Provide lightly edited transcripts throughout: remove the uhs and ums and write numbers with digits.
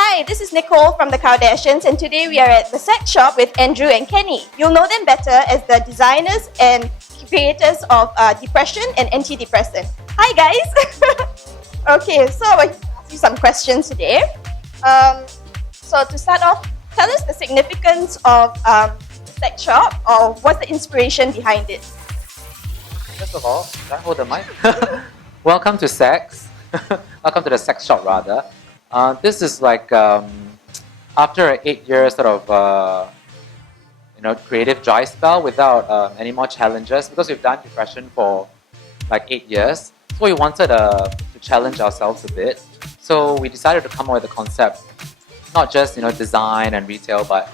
Hi, this is Nicole from the Kowdashions, and today we are at the Sects Shop with Andrew and Kenny. You'll know them better as the designers and creators of depression and antidepressant. Hi guys! Okay, so I will ask you some questions today. So to start off, tell us the significance of the Sects Shop, or what's the inspiration behind it? First of all, should I hold the mic? Welcome to Sects. Welcome to the Sects Shop, rather. This is like after an 8-year sort of creative dry spell without any more challenges, because we've done depression for like 8 years. So we wanted to challenge ourselves a bit. So we decided to come up with a concept, not just design and retail, but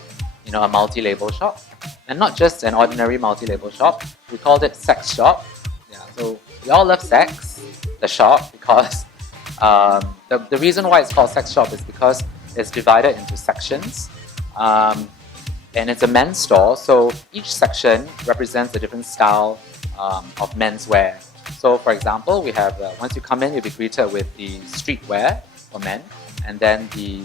a multi-label shop, and not just an ordinary multi-label shop. We called it Sects Shop. Yeah, so we all love sex, the shop, because the reason why it's called Sects Shop is because it's divided into sections, and it's a men's store. So each section represents a different style of menswear. So for example, we have once you come in, you'll be greeted with the streetwear for men, and then the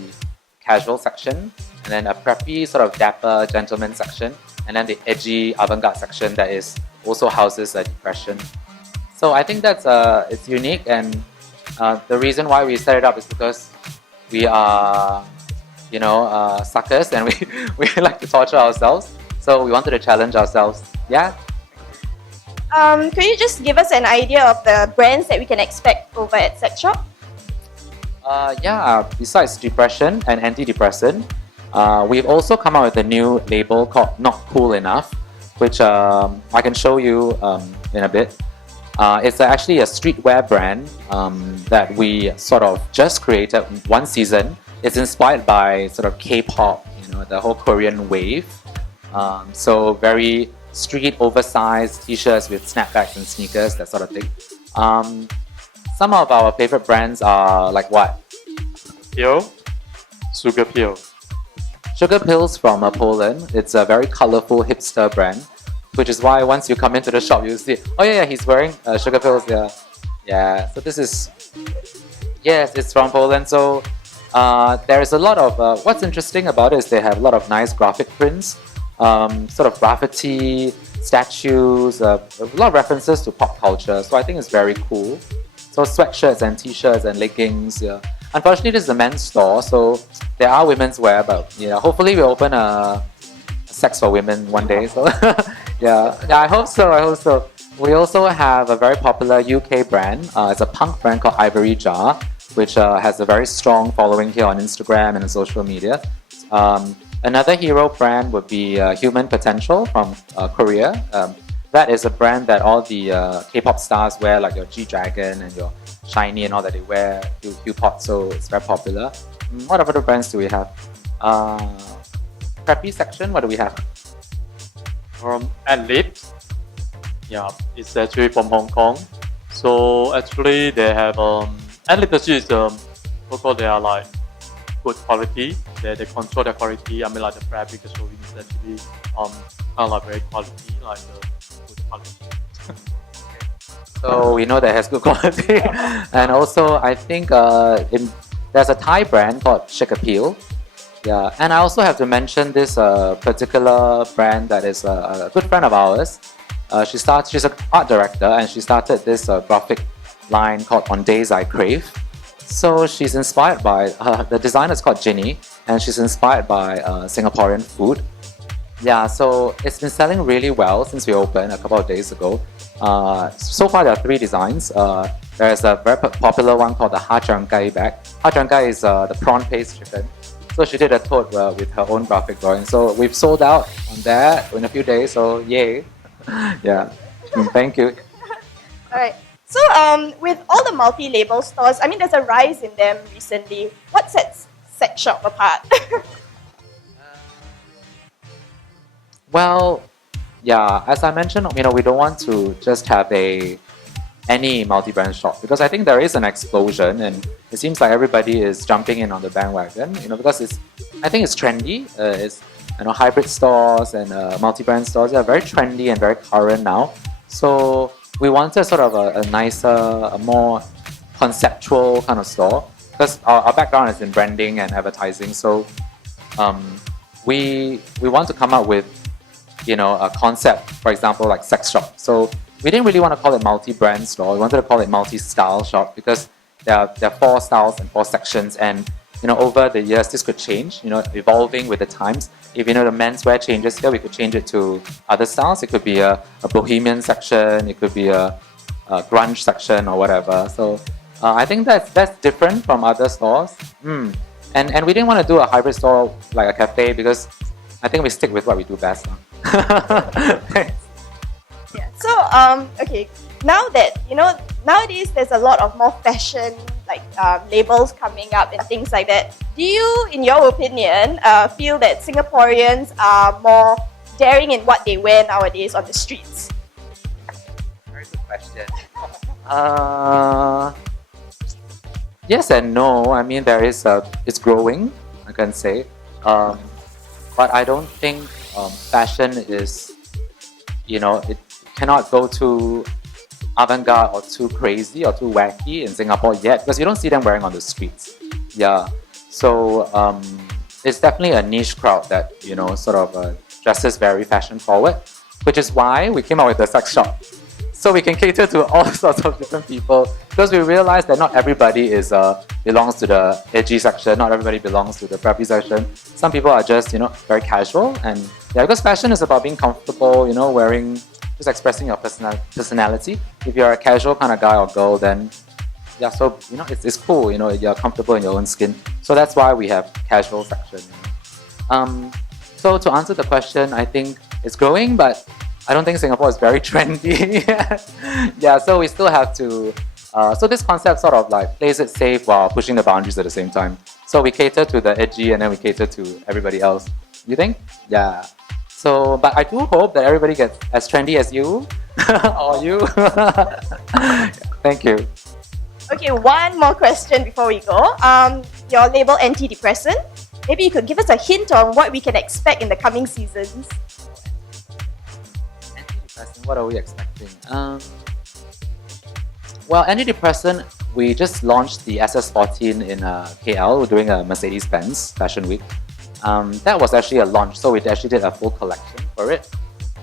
casual section, and then a preppy sort of dapper gentleman section, and then the edgy avant-garde section that is also houses depression. So I think that's it's unique, and the reason why we set it up is because we are suckers, and we like to torture ourselves. So we wanted to challenge ourselves. Yeah. Could you just give us an idea of the brands that we can expect over at Sects Shop? Yeah, besides depression and antidepressant, we've also come out with a new label called Not Cool Enough, which I can show you in a bit. It's actually a streetwear brand that we sort of just created one season. It's inspired by sort of K-pop, the whole Korean wave. So very street, oversized t-shirts with snapbacks and sneakers, that sort of thing. Some of our favorite brands are like what? Pill, Sugar Pill. Sugar Pills from Poland. It's a very colorful hipster brand, which is why once you come into the shop, you see, oh yeah, he's wearing Sugar Pills. Yeah. So this is, yes, it's from Poland. So there is a lot of, what's interesting about it is they have a lot of nice graphic prints, sort of graffiti, statues, a lot of references to pop culture. So I think it's very cool. So sweatshirts and t-shirts and leggings. Yeah. Unfortunately, this is a men's store, so there are women's wear, but hopefully we'll open a Sex for Women one day. So yeah, I hope so. We also have a very popular UK brand. It's a punk brand called Ivory Jar, which has a very strong following here on Instagram and on social media. Another hero brand would be Human Potential from Korea. That is a brand that all the K-pop stars wear, like your G-Dragon and your Shiny and all that they wear, Q-Pop, so it's very popular. What other brands do we have? Preppy section, what do we have? And Lips. Yeah, it's actually from Hong Kong. So actually they have and Lips is they are like good quality. They control the quality. I mean, like the fabric, the sewing is actually kind of like very quality, like the good quality. So we know that it has good quality. And also I think there's a Thai brand called Shake Appeal. Yeah, and I also have to mention this particular brand that is a good friend of ours. She's an art director, and she started this graphic line called On Days I Crave. So she's inspired by, the designer is called Ginny, and she's inspired by Singaporean food. Yeah, so it's been selling really well since we opened a couple of days ago. So far, there are 3 designs. There's a very popular one called the Ha Chang Gai bag. Ha Chang Gai is the prawn paste chicken. So she did a tote with her own graphic drawing. So we've sold out on that in a few days. So yay! Yeah, thank you. All right. So with all the multi-label stores, I mean, there's a rise in them recently. What sets Sects Shop apart? Well, yeah, as I mentioned, we don't want to just have any multi-brand shop because I think there is an explosion and it seems like everybody is jumping in on the bandwagon. Because I think it's trendy. It's hybrid stores and multi-brand stores are very trendy and very current now. So we wanted sort of a nicer, a more conceptual kind of store because our background is in branding and advertising. So we want to come up with a concept, for example, like Sects Shop. So we didn't really want to call it multi-brand store. We wanted to call it multi-style shop because there are 4 styles and 4 sections, and over the years this could change. Evolving with the times. If the menswear changes here, we could change it to other styles. It could be a bohemian section. It could be a grunge section or whatever. So I think that's different from other stores. And we didn't want to do a hybrid store like a cafe because I think we stick with what we do best. Yeah. So okay, now that nowadays there's a lot of more fashion labels coming up and things like that. Do you, in your opinion, feel that Singaporeans are more daring in what they wear nowadays on the streets? Very good question. Yes and no. I mean, it's growing, I can say. But I don't think fashion is, it cannot go too avant-garde or too crazy or too wacky in Singapore yet because you don't see them wearing on the streets. Yeah. So it's definitely a niche crowd that, sort of dresses very fashion forward, which is why we came out with the Sects Shop. So we can cater to all sorts of different people because we realize that not everybody belongs to the edgy section, not everybody belongs to the preppy section. Some people are just, very casual, and yeah, because fashion is about being comfortable, wearing, just expressing your personality. If you're a casual kind of guy or girl, then yeah, so it's cool, you're comfortable in your own skin. So that's why we have casual section. So to answer the question, I think it's growing, but I don't think Singapore is very trendy. Yeah, so we still have to. So this concept sort of plays it safe while pushing the boundaries at the same time. So we cater to the edgy and then we cater to everybody else. You think? Yeah. So, but I do hope that everybody gets as trendy as you or you. Thank you. Okay, one more question before we go. Your label antidepressant. Maybe you could give us a hint on what we can expect in the coming seasons. Antidepressant, what are we expecting? Well, antidepressant, we just launched the SS14 in KL. We're doing a Mercedes-Benz Fashion Week. That was actually a launch, so we actually did a full collection for it.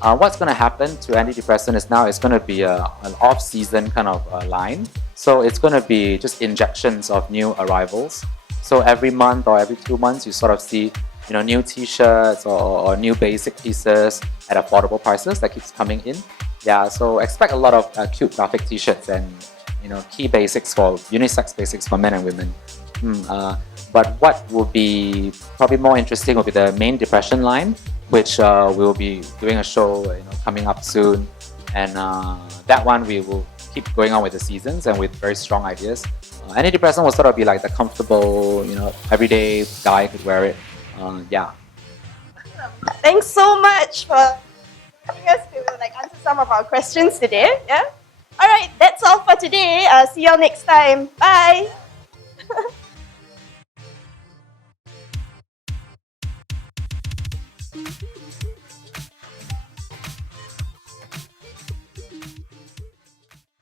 What's going to happen to antidepressant is now it's going to be an off-season kind of line. So it's going to be just injections of new arrivals. So every month or every 2 months, you sort of see new T-shirts or new basic pieces at affordable prices that keeps coming in. Yeah, so expect a lot of cute graphic T-shirts and key basics for unisex basics for men and women. But what will be probably more interesting will be the main depression line, which we'll be doing a show coming up soon, and that one we will keep going on with the seasons and with very strong ideas. Antidepressant will sort of be like the comfortable, everyday guy could wear it. Yeah. Thanks so much for helping us to answer some of our questions today. Yeah. All right, that's all for today. See you all next time. Bye.